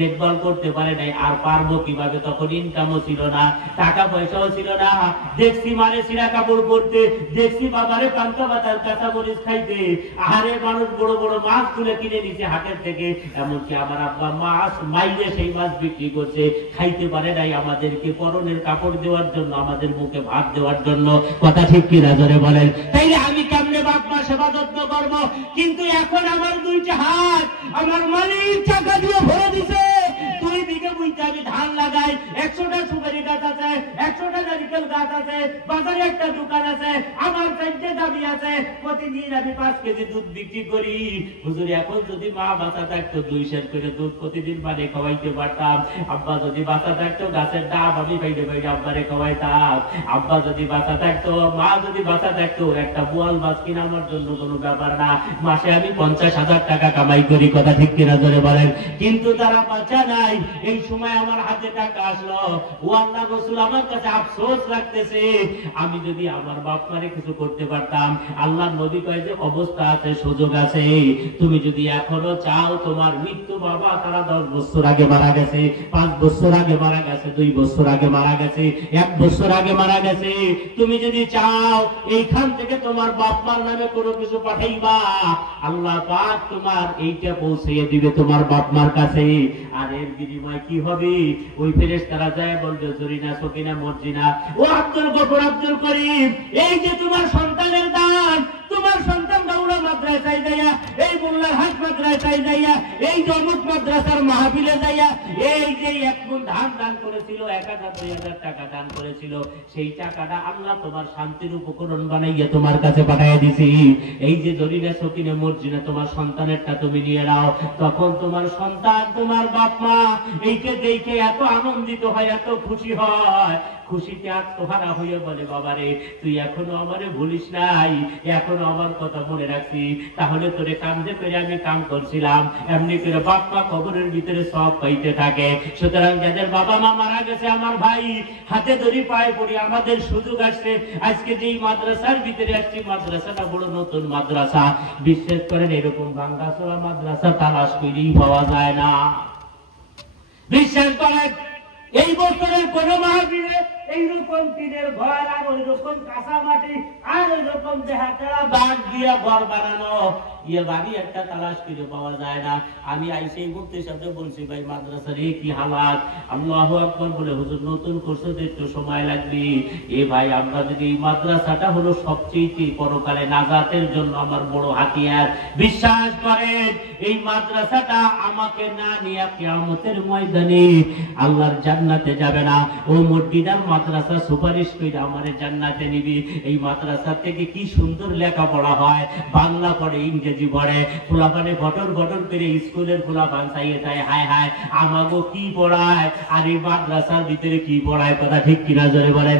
দেখভাল করতে পারে নাই, আর পারবো কিভাবে? তখন ইনকামও ছিল না, টাকা পয়সাও ছিল না। দেখছি মারে ছিঁড়া কাপড় পরতে, দেখছি বাবারে পান্তা ভাতার কাঁচা মরিচ খাইতে, আহারে মানুষ বড় বড় মাছ তুলে কিনে নিছে হাটের থেকে। এমনকি আমার আব্বা মাছ মাইরে সেই মাছ বিক্রি করছে, খাইতে পারে নাই আমাদেরকে পরনের কাপড় দেওয়ার জন্য, আমাদের মুখে ভাত দেওয়ার জন্য। কথা ঠিক কি না জোরে বলেন? তাইলে আমি কেমনে বাপ মা সেবা যত্ন করবো? কিন্তু এখন আমার দুইটা হাত আমার মালিক টাকা দিয়ে ভরে দিছে। 2 বিঘা বুইতে আমি ধান লাগাই, 100টা সুপারি গাছ আছে, 100টা নারিকেল গাছ আছে, বাজারে একটা দোকান আছে, আমার 4টে দাবি আছে, প্রতিদিন আমি 5 কেজি দুধ বিক্রি করি। হুজুর এখন যদি মা বাঁচা থাকতো 2 সের করে দুধ প্রতিদিন মানে খাওয়াইতে পারতাম। আব্বা যদি বাঁচা থাকতো গাছের ডাব আমি পাইতে পাইতে আব্বারে খাওয়াইতাম। আব্বা যদি বাঁচা থাকতো, মা যদি বাঁচা থাকতো, একটা বোয়াল মাছ কিনা আমার জন্য কোনো ব্যাপার না। মাসে আমি 50,000 টাকা কামাই করি। কথা ঠিক কিনা জোরে বলেন? কিন্তু তারা বাঁচা নাই। এই সময় আমার হাতে টাকা আসলো, ও আল্লাহ রাসূল আমার কাছে আফসোস রাখতেছে, আমি যদি আমার বাপ মারে কিছু করতে পারতাম। আল্লাহ নবী কয় যে অবস্থা আছে, সুযোগ আছে, তুমি যদি এখনো চাও, তোমার মৃত্যু বাবা তারা 10 বছর আগে মারা গেছে, 5 বছর আগে মারা গেছে, 2 বছর আগে মারা গেছে, 1 বছর আগে মারা গেছে। তুমি যদি চাও এইখান থেকে তোমার বাপ মার নামে কোনো কিছু পাঠাইবা, আল্লাহ পাক তোমার এইটা পৌঁছিয়ে দিবে তোমার বাপ মার কাছে। আর এর বিনিময় কি হবে? ওই ফেরেশতারা যায় বলবে, জরিনা সকিনা মর্জিনা, ও আব্দুল গফুর আব্দুল করিম, এই যে তোমার সন্তানের দান, তোমার সন্তান দাউরা মাদ্রাসায় যাইয়া, এই মোল্লার হাট মাদ্রাসায় যাইয়া, এই জমুক মাদ্রাসার মাহফিলে যাইয়া, এই যে 1 মণ ধান দান করেছিল, 1,000-2,000 টাকা দান করেছিল, সেই টাকাটা আল্লাহ তোমার শান্তির উপকরণ বানাইয়া তোমার কাছে পাঠিয়ে দিছি। এই যে জরিনা সকিনা মর্জিনা, তোমার সন্তানেরটা তুমি নিয়ে নাও। তখন তোমার সন্তান, তোমার বাপ মা এইকে দেখে এত আনন্দিত হয়, এত খুশি হয়, খুশিতে আত্মহারা হয়ে বলে, বাবারে তুই এখনো আমারে ভুলিস নাই, এখনো আমার কথা মনে রাখছি, তাহলে তোরে কান্দে করে আমি কাম করছিলাম। এমনি করে বাপ মা কবরের ভিতরে সব পাইতে থাকে। সুতরাং যাদের বাবা মা মারা গেছে, আমার ভাই হাতে ধরি পায়ে পড়ি, আমাদের সুযোগ আসছে। আজকে যেই মাদ্রাসার ভিতরে আসছি, মাদ্রাসাটা বড় নতুন মাদ্রাসা, বিশ্বাস করেন এরকম ভাঙ্গাচোরা মাদ্রাসা তালাশ করেই পাওয়া যায় না। বিশ্বাস করেন এই বছরের কোন মাহফিলে এইরকম টিনের ঘর, আর ওই রকম কাঁচা মাটি, আর ওই রকম দেহাটা বাঁশ দিয়ে ঘর বানানো বাড়ি একটা তালাশ করে পাওয়া যায় না। আমি আইসেই মুফতি সাহেবকে বলছি, ভাই মাদ্রাসার কি হালাত। আল্লাহু আকবার বলে, হুজুর নতুন করছে তো একটু সময় লাগবে। ভাই আমরা যদি, এই মাদ্রাসাটা হলো সবচেয়ে পরকালে নাজাতের জন্য আমার বড় হাতিয়ার। বিশ্বাস করেন এই মাদ্রাসাটা আমাকে না নিয়ে কিয়ামতের ময়দানে আল্লাহর জান্নাতে যাবে না। ও মসজিদের মাদ্রাসা সুপারিশ করে আমারে জান্নাতে নিবি। এই মাদ্রাসা থেকে কি সুন্দর লেখাপড়া হয়, বাংলা পড়ে, ইংরেজি পড়ে, ফুলাপানে ঘটর ঘটর করে স্কুলের ফুলাপান চাইয়ে যায়, হায় হায় আমাগো কি পড়ায়, আর এই মাদ্রাসার ভিতরে কি পড়ায়। কথা ঠিক কিনা জোরে বলেন?